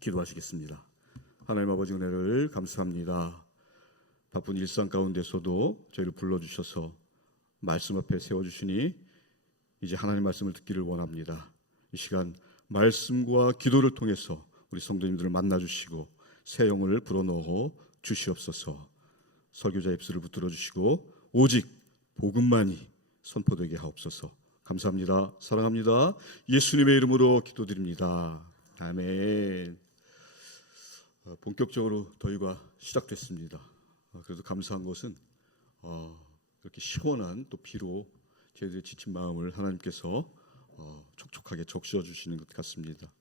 기도하시겠습니다. 하나님 아버지 은혜를 감사합니다. 바쁜 일상 가운데서도 저희를 불러주셔서 말씀 앞에 세워주시니 이제 하나님 말씀을 듣기를 원합니다. 이 시간 말씀과 기도를 통해서 우리 성도님들을 만나주시고 새 영을 불어넣어 주시옵소서. 설교자 입술을 붙들어 주시고 오직 복음만이 선포되게 하옵소서. 감사합니다. 사랑합니다. 예수님의 이름으로 기도드립니다. 아멘. 본격적으로 더위가 시작됐습니다. 그래도 감사한 것은 이렇게 시원한 또 비로 저희들의 지친 마음을 하나님께서 촉촉하게 적셔 주시는 것 같습니다.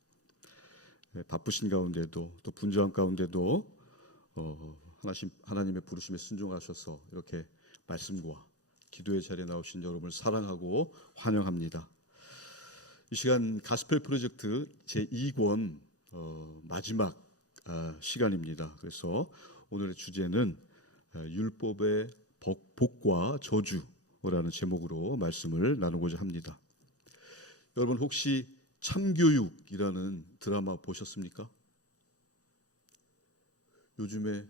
바쁘신 가운데도 또 분주한 가운데도 하나님의 부르심에 순종하셔서 이렇게 말씀과 기도의 자리에 나오신 여러분을 사랑하고 환영합니다. 이 시간 가스펠 프로젝트 제2권 마지막 시간입니다. 그래서 오늘의 주제는 율법의 복과 저주라는 제목으로 말씀을 나누고자 합니다. 여러분 혹시 참교육이라는 드라마 보셨습니까? 요즘에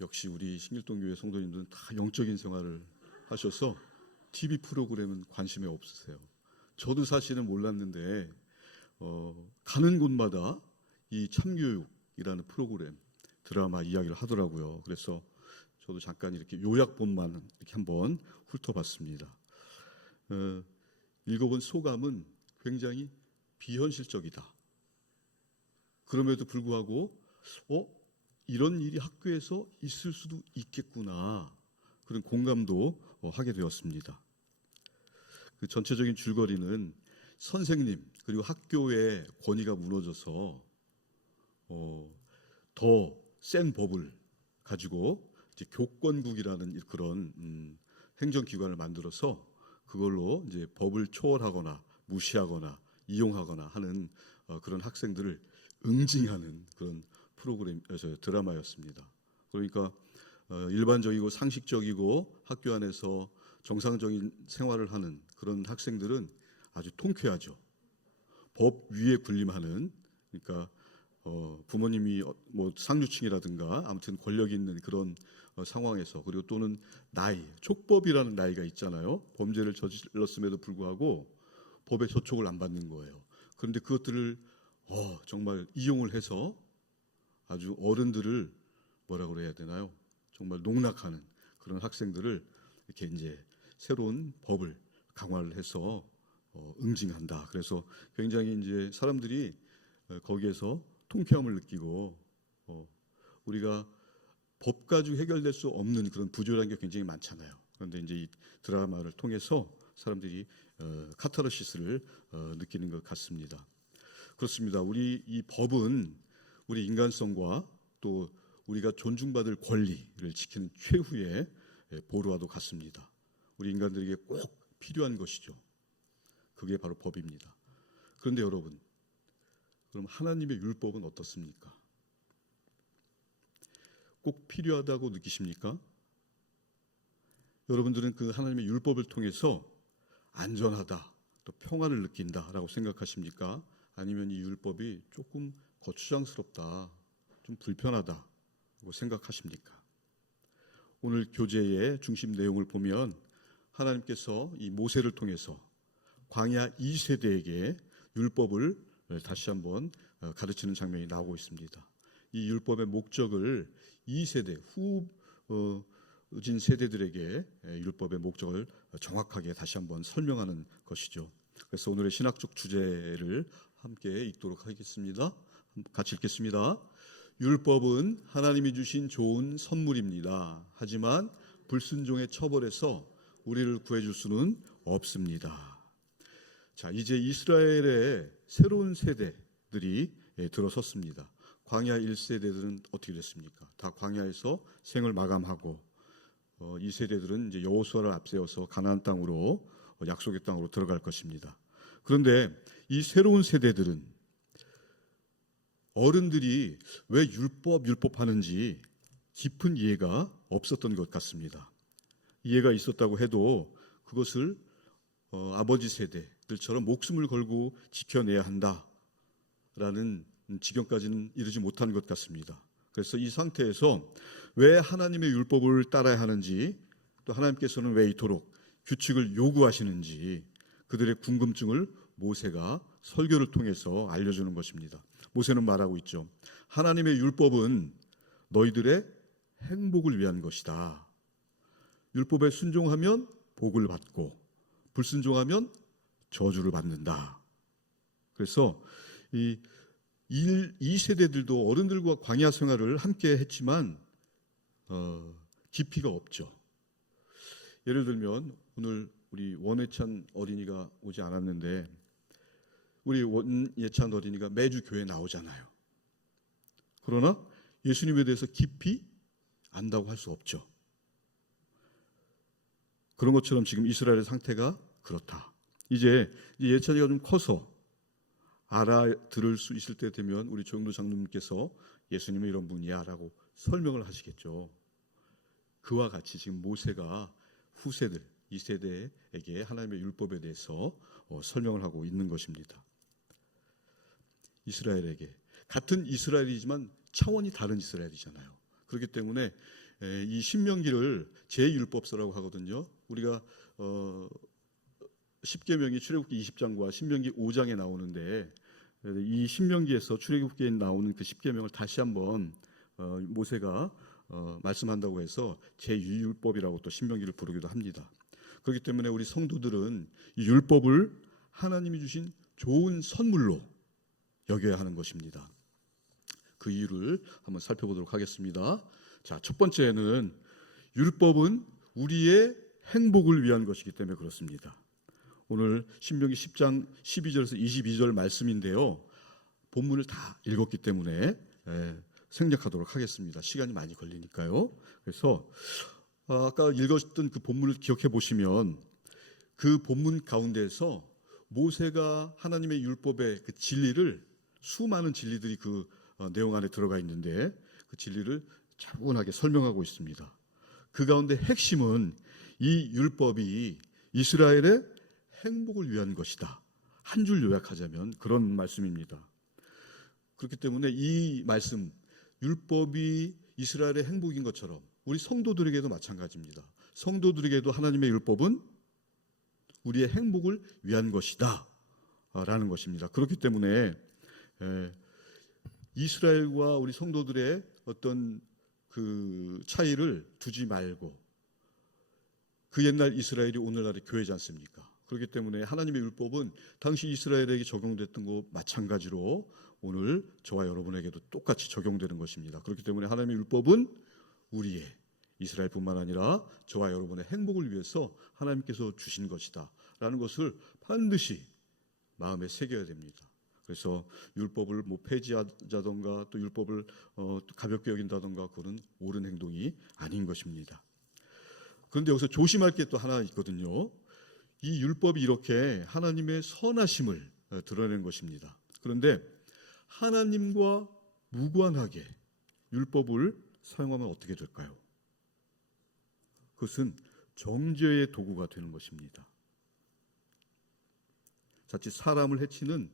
역시 우리 신길동교회 성도님들은 다 영적인 생활을 하셔서 TV 프로그램은 관심이 없으세요. 저도 사실은 몰랐는데 가는 곳마다 이 참교육이라는 프로그램 드라마 이야기를 하더라고요. 그래서 저도 잠깐 이렇게 요약본만 이렇게 한번 훑어봤습니다. 읽어본 소감은 굉장히 비현실적이다. 그럼에도 불구하고 이런 일이 학교에서 있을 수도 있겠구나, 그런 공감도 하게 되었습니다. 그 전체적인 줄거리는 선생님 그리고 학교의 권위가 무너져서 더 센 법을 가지고 이제 교권국이라는 그런 행정기관을 만들어서 그걸로 이제 법을 초월하거나 무시하거나 이용하거나 하는 그런 학생들을 응징하는 그런 드라마였습니다. 그러니까 일반적이고 상식적이고 학교 안에서 정상적인 생활을 하는 그런 학생들은 아주 통쾌하죠. 법 위에 군림하는, 그러니까 부모님이 뭐 상류층이라든가 아무튼 권력이 있는 그런 상황에서, 그리고 또는 나이, 촉법이라는 나이가 있잖아요. 범죄를 저질렀음에도 불구하고 법의 저촉을 안 받는 거예요. 그런데 그것들을 정말 이용을 해서 아주 어른들을 뭐라고 그래야 되나요? 정말 농락하는 그런 학생들을 이렇게 이제 새로운 법을 강화를 해서 응징한다. 그래서 굉장히 이제 사람들이 거기에서 통쾌함을 느끼고, 우리가 법 가지고 해결될 수 없는 그런 부조리한 게 굉장히 많잖아요. 그런데 이제 이 드라마를 통해서 사람들이 카타르시스를 느끼는 것 같습니다. 그렇습니다. 우리 이 법은 우리 인간성과 또 우리가 존중받을 권리를 지키는 최후의 보루와도 같습니다. 우리 인간들에게 꼭 필요한 것이죠. 그게 바로 법입니다. 그런데 여러분, 그럼 하나님의 율법은 어떻습니까? 꼭 필요하다고 느끼십니까? 여러분들은 그 하나님의 율법을 통해서 안전하다, 또 평화를 느낀다라고 생각하십니까? 아니면 이 율법이 조금 거추장스럽다, 좀 불편하다고 생각하십니까? 오늘 교재의 중심 내용을 보면 하나님께서 이 모세를 통해서 광야 2세대에게 율법을 다시 한번 가르치는 장면이 나오고 있습니다. 이 율법의 목적을 2세대 후진 세대들에게 율법의 목적을 정확하게 다시 한번 설명하는 것이죠. 그래서 오늘의 신학적 주제를 함께 읽도록 하겠습니다. 같이 읽겠습니다. 율법은 하나님이 주신 좋은 선물입니다. 하지만 불순종의 처벌에서 우리를 구해줄 수는 없습니다. 자, 이제 이스라엘의 새로운 세대들이 들어섰습니다. 광야 1세대들은 어떻게 됐습니까? 다 광야에서 생을 마감하고 이 세대들은 이제 여호수아를 앞세워서 가나안 땅으로, 약속의 땅으로 들어갈 것입니다. 그런데 이 새로운 세대들은 어른들이 왜 율법 하는지 깊은 이해가 없었던 것 같습니다. 이해가 있었다고 해도 그것을 아버지 세대들처럼 목숨을 걸고 지켜내야 한다라는 지경까지는 이르지 못한 것 같습니다. 그래서 이 상태에서 왜 하나님의 율법을 따라야 하는지, 또 하나님께서는 왜 이토록 규칙을 요구하시는지 그들의 궁금증을 모세가 설교를 통해서 알려주는 것입니다. 모세는 말하고 있죠. 하나님의 율법은 너희들의 행복을 위한 것이다. 율법에 순종하면 복을 받고 불순종하면 저주를 받는다. 그래서 이 세대들도 어른들과 광야 생활을 함께 했지만 깊이가 없죠. 예를 들면 오늘 우리 원예찬 어린이가 오지 않았는데, 우리 원예찬 어린이가 매주 교회에 나오잖아요. 그러나 예수님에 대해서 깊이 안다고 할 수 없죠. 그런 것처럼 지금 이스라엘의 상태가 그렇다. 이제 예찬이가 좀 커서 알아들을 수 있을 때 되면 우리 조영도 장로님께서 예수님은 이런 분이야 라고 설명을 하시겠죠. 그와 같이 지금 모세가 후세들, 이 세대에게 하나님의 율법에 대해서 설명을 하고 있는 것입니다. 이스라엘에게 같은 이스라엘이지만 차원이 다른 이스라엘이잖아요. 그렇기 때문에 이 신명기를 제1율법서라고 하거든요. 우리가 10계명이 출애굽기 20장과 신명기 5장에 나오는데, 이 신명기에서 출애굽기에 나오는 그 10계명을 다시 한번 모세가 말씀한다고 해서 제2율법이라고 또 신명기를 부르기도 합니다. 그렇기 때문에 우리 성도들은 이 율법을 하나님이 주신 좋은 선물로 여겨야 하는 것입니다. 그 이유를 한번 살펴보도록 하겠습니다. 자, 첫 번째는 율법은 우리의 행복을 위한 것이기 때문에 그렇습니다. 오늘 신명기 10장 12절에서 22절 말씀인데요. 본문을 다 읽었기 때문에 생략하도록 하겠습니다. 시간이 많이 걸리니까요. 그래서 아까 읽었던 그 본문을 기억해 보시면 그 본문 가운데에서 모세가 하나님의 율법의 그 진리를, 수많은 진리들이 그 내용 안에 들어가 있는데 그 진리를 차분하게 설명하고 있습니다. 그 가운데 핵심은 이 율법이 이스라엘의 행복을 위한 것이다. 한 줄 요약하자면 그런 말씀입니다. 그렇기 때문에 이 말씀, 율법이 이스라엘의 행복인 것처럼 우리 성도들에게도 마찬가지입니다. 성도들에게도 하나님의 율법은 우리의 행복을 위한 것이다 라는 것입니다. 그렇기 때문에 이스라엘과 우리 성도들의 어떤 그 차이를 두지 말고, 그 옛날 이스라엘이 오늘날의 교회지 않습니까? 그렇기 때문에 하나님의 율법은 당시 이스라엘에게 적용됐던 것 마찬가지로 오늘 저와 여러분에게도 똑같이 적용되는 것입니다. 그렇기 때문에 하나님의 율법은 우리의, 이스라엘뿐만 아니라 저와 여러분의 행복을 위해서 하나님께서 주신 것이다 라는 것을 반드시 마음에 새겨야 됩니다. 그래서 율법을 폐지하자던가 또 율법을 가볍게 여긴다던가 그거는 옳은 행동이 아닌 것입니다. 그런데 여기서 조심할 게 또 하나 있거든요. 이 율법이 이렇게 하나님의 선하심을 드러내는 것입니다. 그런데 하나님과 무관하게 율법을 사용하면 어떻게 될까요? 그것은 정죄의 도구가 되는 것입니다. 자칫 사람을 해치는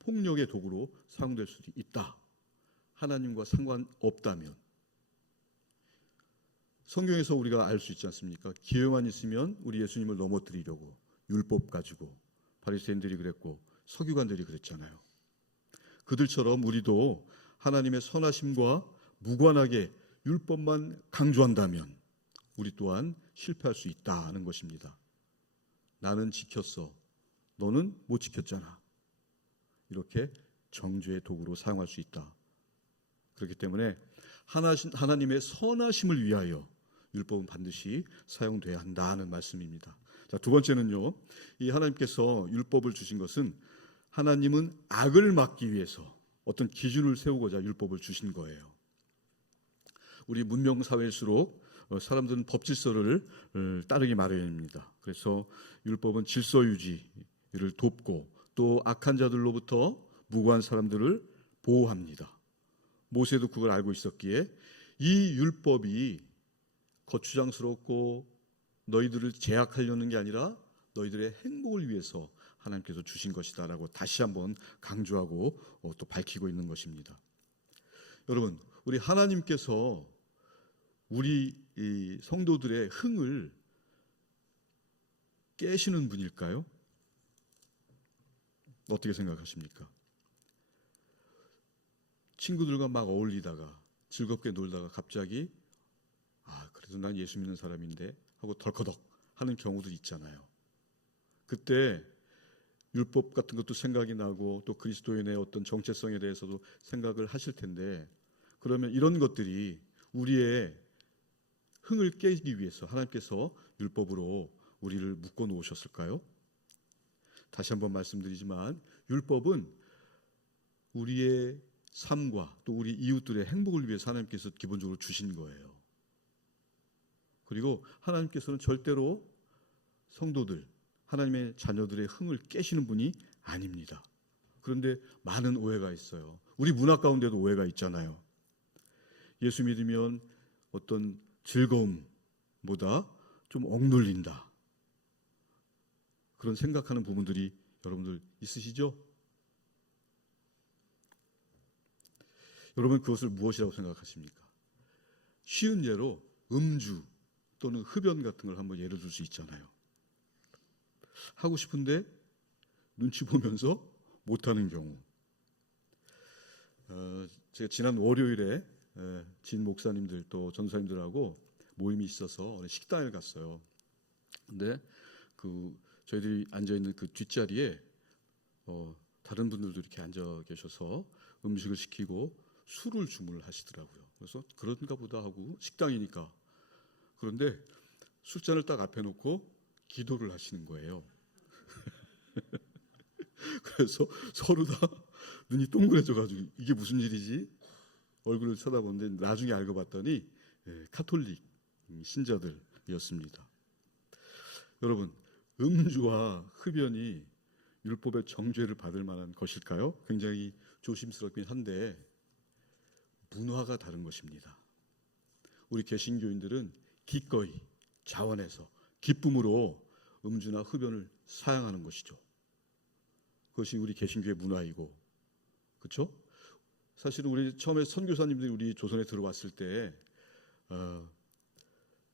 폭력의 도구로 사용될 수도 있다. 하나님과 상관없다면. 성경에서 우리가 알 수 있지 않습니까? 기회만 있으면 우리 예수님을 넘어뜨리려고 율법 가지고 바리새인들이 그랬고 서기관들이 그랬잖아요. 그들처럼 우리도 하나님의 선하심과 무관하게 율법만 강조한다면 우리 또한 실패할 수 있다는 것입니다. 나는 지켰어. 너는 못 지켰잖아. 이렇게 정죄의 도구로 사용할 수 있다. 그렇기 때문에 하나님의 선하심을 위하여 율법은 반드시 사용돼야 한다는 말씀입니다. 자, 두 번째는요. 이 하나님께서 율법을 주신 것은 하나님은 악을 막기 위해서 어떤 기준을 세우고자 율법을 주신 거예요. 우리 문명 사회일수록 사람들은 법 질서를 따르기 마련입니다. 그래서 율법은 질서 유지를 돕고 또 악한 자들로부터 무고한 사람들을 보호합니다. 모세도 그걸 알고 있었기에 이 율법이 거추장스럽고 너희들을 제약하려는 게 아니라 너희들의 행복을 위해서 하나님께서 주신 것이다라고 다시 한번 강조하고 또 밝히고 있는 것입니다. 여러분, 우리 하나님께서 우리 이 성도들의 흥을 깨시는 분일까요? 어떻게 생각하십니까? 친구들과 막 어울리다가 즐겁게 놀다가 갑자기 그래도 난 예수 믿는 사람인데 하고 덜커덕 하는 경우도 있잖아요. 그때 율법 같은 것도 생각이 나고 또 그리스도인의 어떤 정체성에 대해서도 생각을 하실 텐데, 그러면 이런 것들이 우리의 흥을 깨기 위해서 하나님께서 율법으로 우리를 묶어 놓으셨을까요? 다시 한번 말씀드리지만 율법은 우리의 삶과 또 우리 이웃들의 행복을 위해서 하나님께서 기본적으로 주신 거예요. 그리고 하나님께서는 절대로 성도들, 하나님의 자녀들의 흥을 깨시는 분이 아닙니다. 그런데 많은 오해가 있어요. 우리 문화 가운데도 오해가 있잖아요. 예수 믿으면 어떤 즐거움보다 좀 억눌린다, 그런 생각하는 부분들이 여러분들 있으시죠? 여러분, 그것을 무엇이라고 생각하십니까? 쉬운 예로 음주 또는 흡연 같은 걸 한번 예를 들 수 있잖아요. 하고 싶은데 눈치 보면서 못하는 경우. 제가 지난 월요일에 진 목사님들 또 전사님들하고 모임이 있어서 식당을 갔어요. 근데 저희들이 앉아 있는 그 뒷자리에 다른 분들도 이렇게 앉아 계셔서 음식을 시키고 술을 주문을 하시더라고요. 그래서 그런가 보다 하고, 식당이니까. 그런데 술잔을 딱 앞에 놓고 기도를 하시는 거예요. 그래서 서로 다 눈이 동그래져가지고 이게 무슨 일이지? 얼굴을 쳐다보는데 나중에 알고 봤더니 카톨릭 신자들이었습니다. 여러분, 음주와 흡연이 율법의 정죄를 받을 만한 것일까요? 굉장히 조심스럽긴 한데 문화가 다른 것입니다. 우리 개신교인들은 기꺼이 자원해서 기쁨으로 음주나 흡연을 사양하는 것이죠. 그것이 우리 개신교의 문화이고, 그렇죠? 사실은 우리 처음에 선교사님들이 우리 조선에 들어왔을 때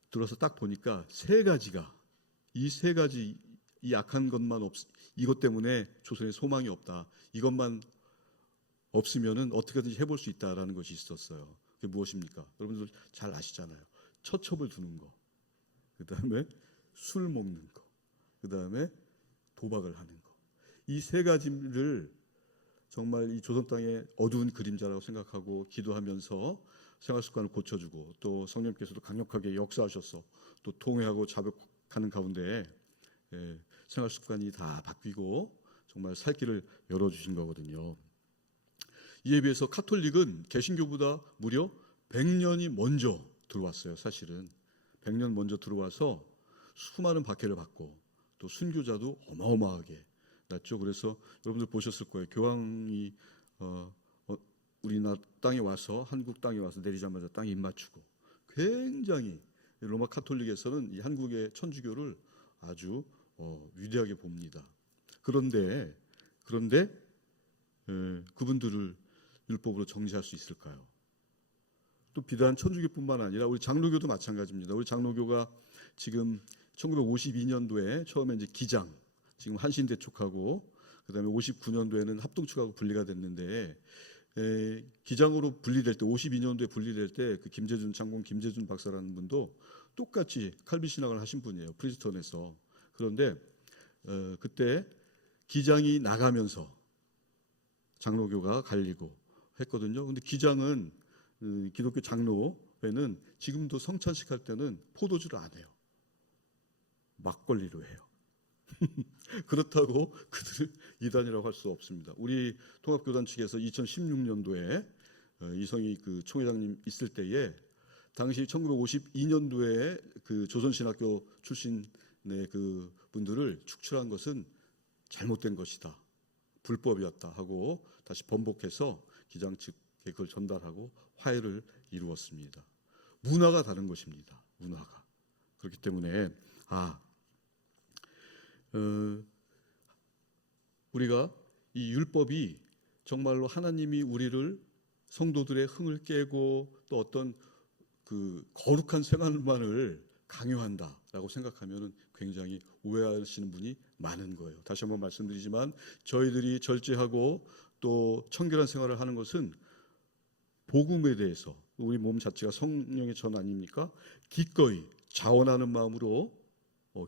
들어서 딱 보니까 이 세 가지 이 약한 것만 이것 때문에 조선에 소망이 없다, 이것만 없으면은 어떻게든지 해볼 수 있다라는 것이 있었어요. 그게 무엇입니까? 여러분들 잘 아시잖아요. 처첩을 두는 거, 그 다음에 술 먹는 거, 그 다음에 도박을 하는 거. 이 세 가지를 정말 이 조선 땅의 어두운 그림자라고 생각하고 기도하면서 생활 습관을 고쳐주고, 또 성령께서도 강력하게 역사하셔서 또 통회하고 자백하는 가운데 생활 습관이 다 바뀌고 정말 살 길을 열어주신 거거든요. 이에 비해서 카톨릭은 개신교보다 무려 100년이 먼저 들어왔어요. 사실은 100년 먼저 들어와서 수많은 박해를 받고 또 순교자도 어마어마하게 났죠. 그래서 여러분들 보셨을 거예요. 교황이 우리나라 땅에 와서, 한국 땅에 와서 내리자마자 땅에 입맞추고, 굉장히 로마 카톨릭에서는 이 한국의 천주교를 아주 위대하게 봅니다. 그런데 그분들을 율법으로 정죄할 수 있을까요? 또 비단 천주교뿐만 아니라 우리 장로교도 마찬가지입니다. 우리 장로교가 지금 1952년도에 처음에 이제 기장, 지금 한신대촉하고 그다음에 59년도에는 합동측하고 분리가 됐는데, 기장으로 분리될 때 52년도에 분리될 때 그 김재준 장공 김재준 박사라는 분도 똑같이 칼빈 신학을 하신 분이에요. 프린스턴에서. 그런데 그때 기장이 나가면서 장로교가 갈리고 했거든요. 근데 기장은 기독교 장로회는 지금도 성찬식 할 때는 포도주를 안 해요. 막걸리로 해요. 그렇다고 그들을 이단이라고 할 수 없습니다. 우리 통합교단 측에서 2016년도에 이성희 그 총회장님 있을 때에 당시 1952년도에 그 조선신학교 출신의 그 분들을 축출한 것은 잘못된 것이다, 불법이었다 하고 다시 번복해서 기장 측에 그걸 전달하고 화해를 이루었습니다. 문화가 다른 것입니다. 문화가. 그렇기 때문에 우리가 이 율법이 정말로 하나님이 우리를 성도들의 흥을 깨고 또 어떤 그 거룩한 생활만을 강요한다라고 생각하면 굉장히 오해하시는 분이 많은 거예요. 다시 한번 말씀드리지만 저희들이 절제하고 또 청결한 생활을 하는 것은 복음에 대해서 우리 몸 자체가 성령의 전 아닙니까? 기꺼이 자원하는 마음으로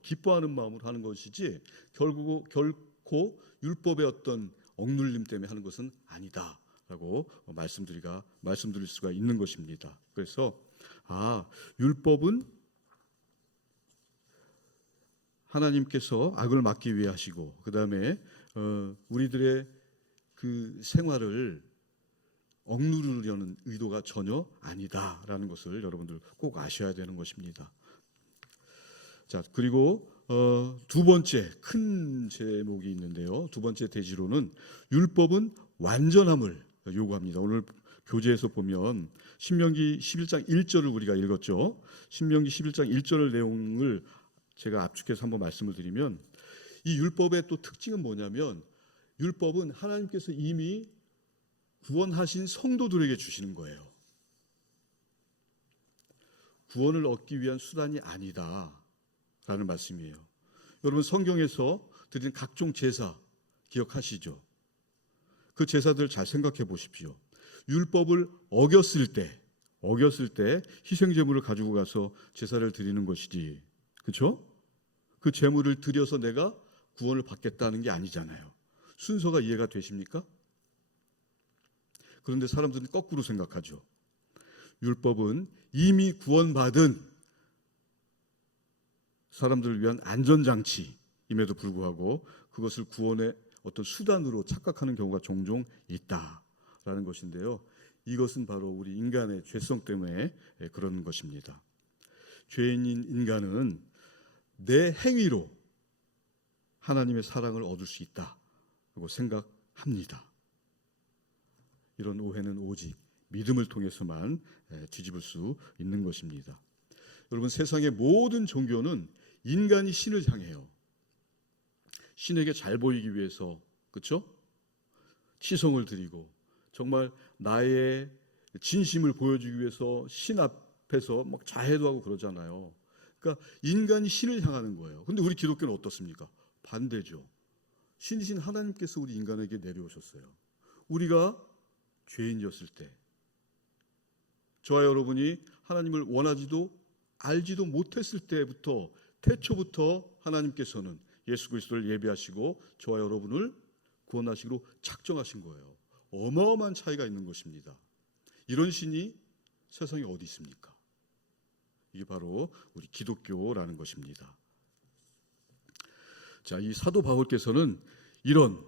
기뻐하는 마음으로 하는 것이지 결코 율법의 어떤 억눌림 때문에 하는 것은 아니다라고 말씀드릴 수가 있는 것입니다. 그래서 율법은 하나님께서 악을 막기 위해 하시고 그 다음에 우리들의 그 생활을 억누르려는 의도가 전혀 아니다라는 것을 여러분들 꼭 아셔야 되는 것입니다. 자, 그리고 두 번째 큰 제목이 있는데요. 두 번째 대지로는 율법은 완전함을 요구합니다. 오늘 교재에서 보면 신명기 11장 1절을 우리가 읽었죠. 신명기 11장 1절 내용을 제가 압축해서 한번 말씀을 드리면 이 율법의 또 특징은 뭐냐면 율법은 하나님께서 이미 구원하신 성도들에게 주시는 거예요. 구원을 얻기 위한 수단이 아니다라는 말씀이에요. 여러분 성경에서 드린 각종 제사 기억하시죠? 그 제사들 잘 생각해 보십시오. 율법을 어겼을 때 희생 제물을 가지고 가서 제사를 드리는 것이지, 그렇죠? 그 제물을 드려서 내가 구원을 받겠다는 게 아니잖아요. 순서가 이해가 되십니까? 그런데 사람들은 거꾸로 생각하죠. 율법은 이미 구원받은 사람들을 위한 안전장치임에도 불구하고 그것을 구원의 어떤 수단으로 착각하는 경우가 종종 있다라는 것인데요. 이것은 바로 우리 인간의 죄성 때문에 그런 것입니다. 죄인인 인간은 내 행위로 하나님의 사랑을 얻을 수 있다고 생각합니다. 이런 오해는 오직 믿음을 통해서만 뒤집을 수 있는 것입니다. 여러분 세상의 모든 종교는 인간이 신을 향해요. 신에게 잘 보이기 위해서, 그렇죠? 치성을 드리고 정말 나의 진심을 보여주기 위해서 신 앞에서 막 자해도 하고 그러잖아요. 그러니까 인간이 신을 향하는 거예요. 그런데 우리 기독교는 어떻습니까? 반대죠. 신이신 하나님께서 우리 인간에게 내려오셨어요. 우리가 죄인이었을 때 저와 여러분이 하나님을 원하지도 알지도 못했을 때부터 태초부터 하나님께서는 예수 그리스도를 예비하시고 저와 여러분을 구원하시기로 작정하신 거예요. 어마어마한 차이가 있는 것입니다. 이런 신이 세상에 어디 있습니까? 이게 바로 우리 기독교라는 것입니다. 자, 이 사도 바울께서는 이런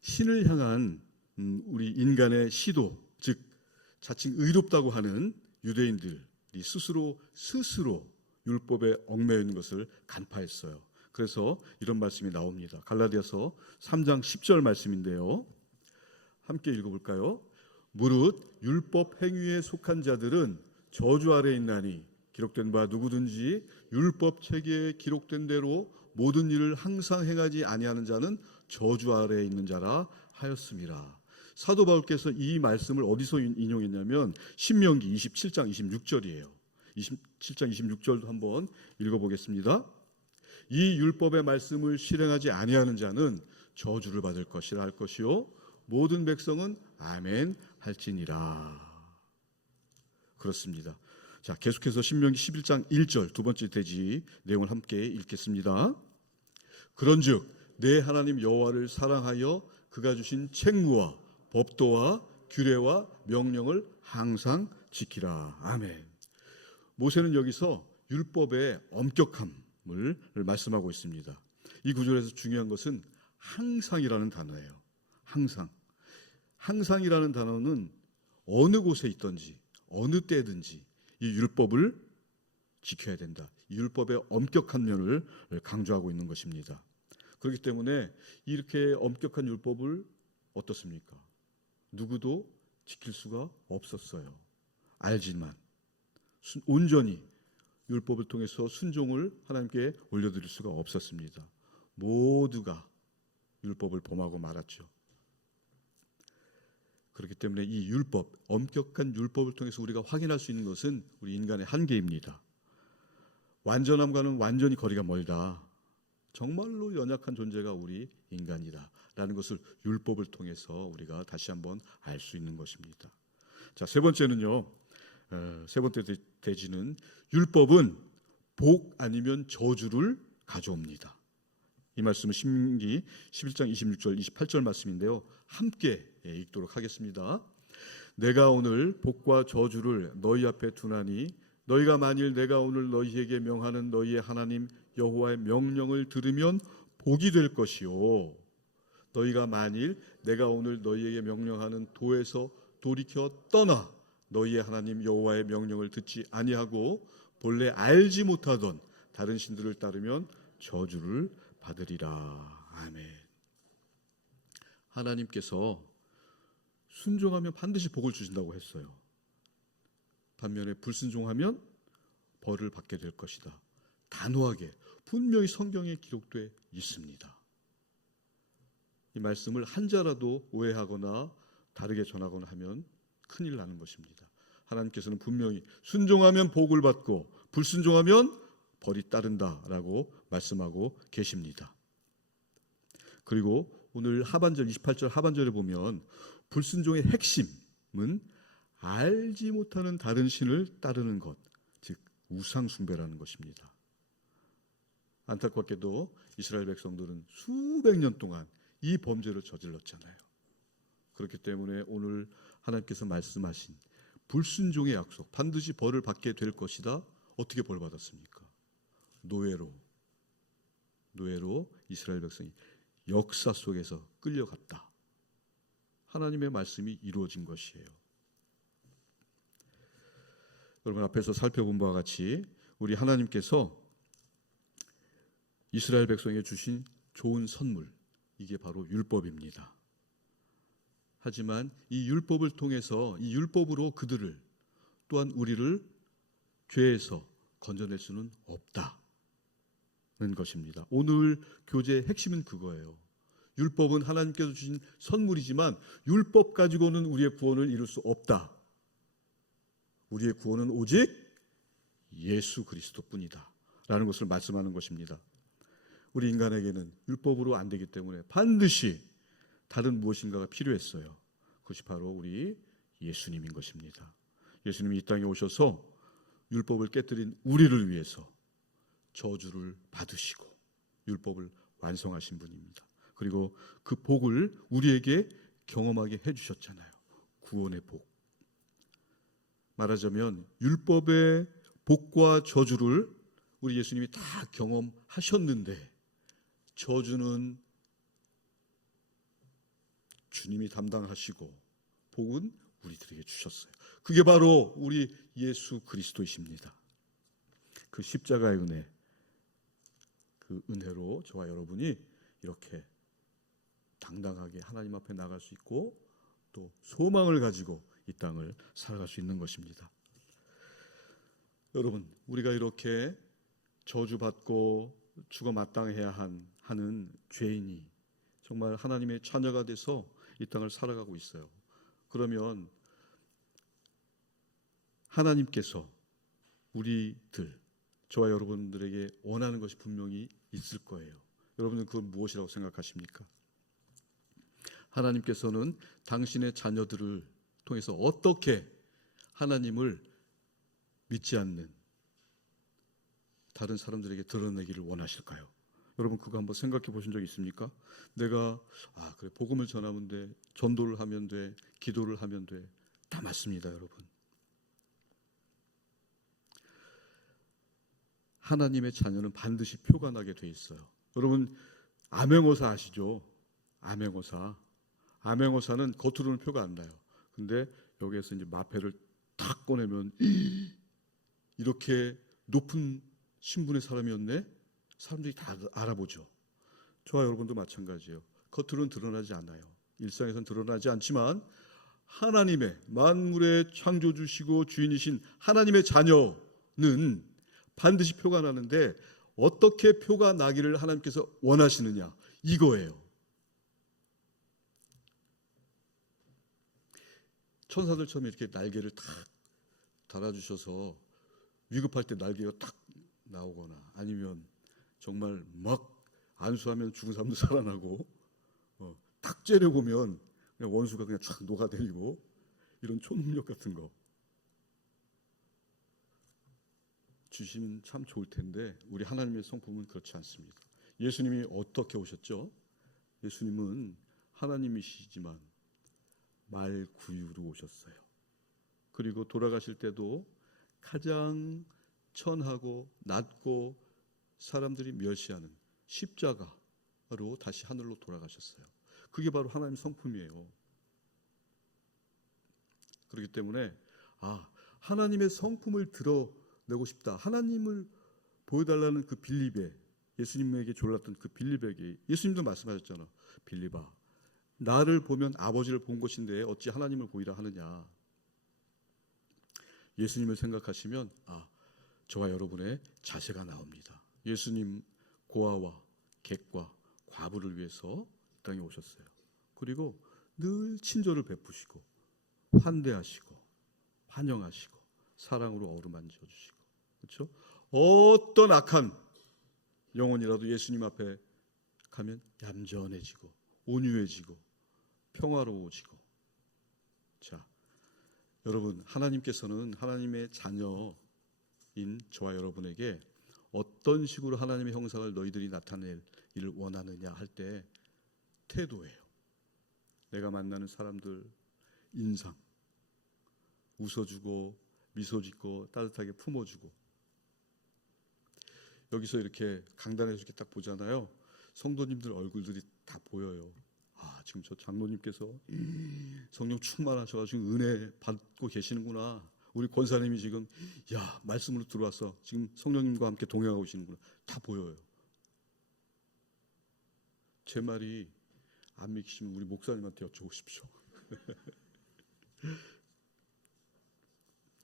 신을 향한 우리 인간의 시도, 즉 자칭 의롭다고 하는 유대인들이 스스로 율법에 얽매여 있는 것을 간파했어요. 그래서 이런 말씀이 나옵니다. 갈라디아서 3장 10절 말씀인데요. 함께 읽어볼까요? 무릇 율법 행위에 속한 자들은 저주 아래 있나니 기록된 바 누구든지 율법 체계에 기록된 대로 모든 일을 항상 행하지 아니하는 자는 저주 아래에 있는 자라 하였습니다. 사도 바울께서 이 말씀을 어디서 인용했냐면 신명기 27장 26절이에요. 27장 26절도 한번 읽어보겠습니다. 이 율법의 말씀을 실행하지 아니하는 자는 저주를 받을 것이라 할 것이요 모든 백성은 아멘 할지니라. 그렇습니다. 자, 계속해서 신명기 11장 1절 두 번째 대지 내용을 함께 읽겠습니다. 그런즉 내 하나님 여호와를 사랑하여 그가 주신 책무와 법도와 규례와 명령을 항상 지키라. 아멘. 모세는 여기서 율법의 엄격함을 말씀하고 있습니다. 이 구절에서 중요한 것은 항상이라는 단어예요. 항상이라는 단어는 어느 곳에 있든지 어느 때든지 이 율법을 지켜야 된다. 이 율법의 엄격한 면을 강조하고 있는 것입니다. 그렇기 때문에 이렇게 엄격한 율법을 어떻습니까? 누구도 지킬 수가 없었어요. 알지만 온전히 율법을 통해서 순종을 하나님께 올려드릴 수가 없었습니다. 모두가 율법을 범하고 말았죠. 그렇기 때문에 이 율법, 엄격한 율법을 통해서 우리가 확인할 수 있는 것은 우리 인간의 한계입니다. 완전함과는 완전히 거리가 멀다. 정말로 연약한 존재가 우리 인간이다 라는 것을 율법을 통해서 우리가 다시 한번 알 수 있는 것입니다. 자, 세 번째는요. 세 번째 대지는 율법은 복 아니면 저주를 가져옵니다. 이 말씀은 신명기 11장 26절 28절 말씀인데요. 함께 읽도록 하겠습니다. 내가 오늘 복과 저주를 너희 앞에 두나니 너희가 만일 내가 오늘 너희에게 명하는 너희의 하나님 여호와의 명령을 들으면 복이 될 것이요 너희가 만일 내가 오늘 너희에게 명령하는 도에서 돌이켜 떠나 너희의 하나님 여호와의 명령을 듣지 아니하고 본래 알지 못하던 다른 신들을 따르면 저주를 받으리라. 아멘. 하나님께서 순종하면 반드시 복을 주신다고 했어요. 반면에 불순종하면 벌을 받게 될 것이다. 단호하게 분명히 성경에 기록되어 있습니다. 이 말씀을 한자라도 오해하거나 다르게 전하거나 하면 큰일 나는 것입니다. 하나님께서는 분명히 순종하면 복을 받고 불순종하면 벌이 따른다라고 말씀하고 계십니다. 그리고 오늘 하반절 28절 하반절에 보면 불순종의 핵심은 알지 못하는 다른 신을 따르는 것, 즉 우상 숭배라는 것입니다. 안타깝게도 이스라엘 백성들은 수백 년 동안 이 범죄를 저질렀잖아요. 그렇기 때문에 오늘 하나님께서 말씀하신 불순종의 약속, 반드시 벌을 받게 될 것이다. 어떻게 벌 받았습니까? 노예로 이스라엘 백성이 역사 속에서 끌려갔다. 하나님의 말씀이 이루어진 것이에요. 여러분, 앞에서 살펴본 바와 같이 우리 하나님께서 이스라엘 백성에게 주신 좋은 선물, 이게 바로 율법입니다. 하지만 이 율법을 통해서, 이 율법으로 그들을, 또한 우리를 죄에서 건져낼 수는 없다는 것입니다. 오늘 교제의 핵심은 그거예요. 율법은 하나님께서 주신 선물이지만 율법 가지고는 우리의 구원을 이룰 수 없다. 우리의 구원은 오직 예수 그리스도뿐이다 라는 것을 말씀하는 것입니다. 우리 인간에게는 율법으로 안 되기 때문에 반드시 다른 무엇인가가 필요했어요. 그것이 바로 우리 예수님인 것입니다. 예수님이 이 땅에 오셔서 율법을 깨뜨린 우리를 위해서 저주를 받으시고 율법을 완성하신 분입니다. 그리고 그 복을 우리에게 경험하게 해주셨잖아요. 구원의 복. 말하자면 율법의 복과 저주를 우리 예수님이 다 경험하셨는데 저주는 주님이 담당하시고 복은 우리들에게 주셨어요. 그게 바로 우리 예수 그리스도이십니다. 그 십자가의 은혜, 그 은혜로 저와 여러분이 이렇게 당당하게 하나님 앞에 나갈 수 있고 또 소망을 가지고 이 땅을 살아갈 수 있는 것입니다. 여러분, 우리가 이렇게 저주받고 죽어 마땅해야 하는 죄인이 정말 하나님의 자녀가 돼서 이 땅을 살아가고 있어요. 그러면 하나님께서 우리들, 저와 여러분들에게 원하는 것이 분명히 있을 거예요. 여러분은 그건 무엇이라고 생각하십니까? 하나님께서는 당신의 자녀들을 통해서 어떻게 하나님을 믿지 않는 다른 사람들에게 드러내기를 원하실까요? 여러분, 그거 한번 생각해 보신 적 있습니까? 내가 그래, 복음을 전하면 돼, 전도를 하면 돼, 기도를 하면 돼. 다 맞습니다, 여러분. 하나님의 자녀는 반드시 표가 나게 돼 있어요. 여러분, 암행어사 아시죠? 암행어사는 겉으로는 표가 안 나요. 근데 여기에서 이제 마패를 탁 꺼내면 이렇게 높은 신분의 사람이었네? 사람들이 다 알아보죠. 저와 여러분도 마찬가지예요. 겉으로는 드러나지 않아요. 일상에서는 드러나지 않지만 하나님의 만물의 창조주시고 주인이신 하나님의 자녀는 반드시 표가 나는데 어떻게 표가 나기를 하나님께서 원하시느냐, 이거예요. 천사들처럼 이렇게 날개를 탁 달아주셔서 위급할 때 날개가 탁 나오거나 아니면 정말 막 안수하면 죽은 사람도 살아나고 탁 째려보면 그냥 원수가 그냥 쫙 녹아내리고 이런 초능력 같은 거 주시면 참 좋을 텐데 우리 하나님의 성품은 그렇지 않습니다. 예수님이 어떻게 오셨죠? 예수님은 하나님이시지만 말구유로 오셨어요. 그리고 돌아가실 때도 가장 천하고 낮고 사람들이 멸시하는 십자가로 다시 하늘로 돌아가셨어요. 그게 바로 하나님 성품이에요. 그렇기 때문에 하나님의 성품을 드러내고 싶다. 하나님을 보여달라는 그 빌립에 예수님에게 졸랐던 그 빌립에게 예수님도 말씀하셨잖아. 빌립아, 나를 보면 아버지를 본 것인데 어찌 하나님을 보이라 하느냐. 예수님을 생각하시면 저와 여러분의 자세가 나옵니다. 예수님 고아와 객과 과부를 위해서 이 땅에 오셨어요. 그리고 늘 친절을 베푸시고 환대하시고 환영하시고 사랑으로 어루만져 주시고, 그렇죠? 어떤 악한 영혼이라도 예수님 앞에 가면 얌전해지고 온유해지고 평화로워지고. 자, 여러분, 하나님께서는 하나님의 자녀인 저와 여러분에게 어떤 식으로 하나님의 형상을 너희들이 나타내기를 원하느냐 할 때 태도예요. 내가 만나는 사람들 인상, 웃어주고 미소 짓고 따뜻하게 품어주고. 여기서 이렇게 강단에서 이렇게 딱 보잖아요. 성도님들 얼굴들이 다 보여요. 지금 저 장로님께서 성령 충만하셔가지고 은혜 받고 계시는구나. 우리 권사님이 지금 말씀으로 들어와서 지금 성령님과 함께 동행하고 계시는구나. 다 보여요. 제 말이 안 믿기시면 우리 목사님한테 여쭤보십시오.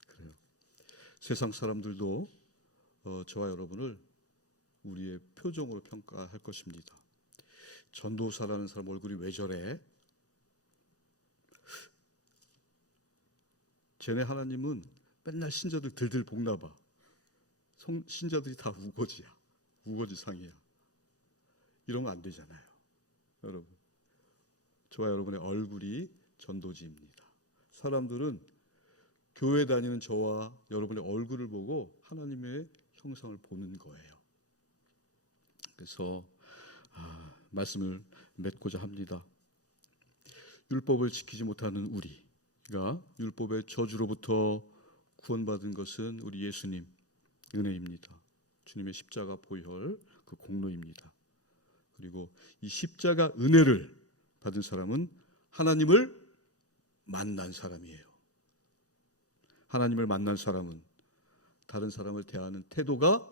그래요. 세상 사람들도 저와 여러분을 우리의 표정으로 평가할 것입니다. 전도사라는 사람 얼굴이 왜 저래? 쟤네 하나님은 맨날 신자들 들들 볶나 봐. 신자들이 다 우거지야. 우거지상이야. 이런 거 안 되잖아요. 여러분, 저와 여러분의 얼굴이 전도지입니다. 사람들은 교회 다니는 저와 여러분의 얼굴을 보고 하나님의 형상을 보는 거예요. 그래서 말씀을 맺고자 합니다. 율법을 지키지 못하는 우리가 율법의 저주로부터 구원받은 것은 우리 예수님 은혜입니다. 주님의 십자가 보혈 그 공로입니다. 그리고 이 십자가 은혜를 받은 사람은 하나님을 만난 사람이에요. 하나님을 만난 사람은 다른 사람을 대하는 태도가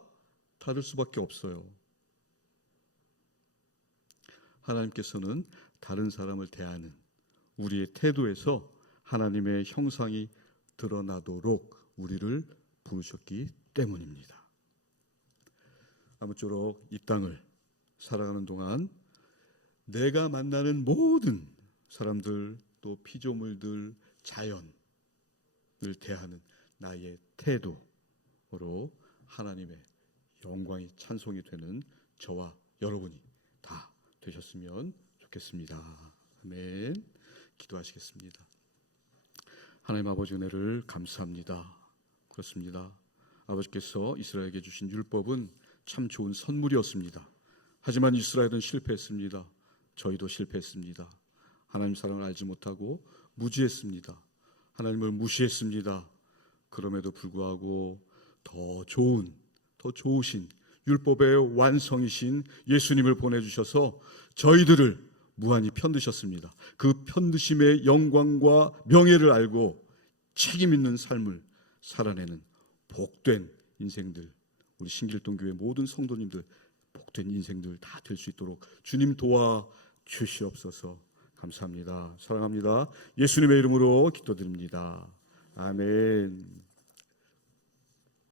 다를 수밖에 없어요. 하나님께서는 다른 사람을 대하는 우리의 태도에서 하나님의 형상이 드러나도록 우리를 부르셨기 때문입니다. 아무쪼록 이 땅을 살아가는 동안 내가 만나는 모든 사람들, 또 피조물들, 자연을 대하는 나의 태도로 하나님의 영광이 찬송이 되는 저와 여러분이 다 되셨으면 좋겠습니다. 아멘. 기도하시겠습니다. 하나님 아버지 은혜를 감사합니다. 그렇습니다. 아버지께서 이스라엘에게 주신 율법은 참 좋은 선물이었습니다. 하지만 이스라엘은 실패했습니다. 저희도 실패했습니다. 하나님 사랑을 알지 못하고 무지했습니다. 하나님을 무시했습니다. 그럼에도 불구하고 더 좋으신 율법의 완성이신 예수님을 보내주셔서 저희들을 무한히 편드셨습니다. 그 편드심의 영광과 명예를 알고 책임 있는 삶을 살아내는 복된 인생들, 우리 신길동교회 모든 성도님들 복된 인생들 다 될 수 있도록 주님 도와 주시옵소서. 감사합니다. 사랑합니다. 예수님의 이름으로 기도드립니다. 아멘.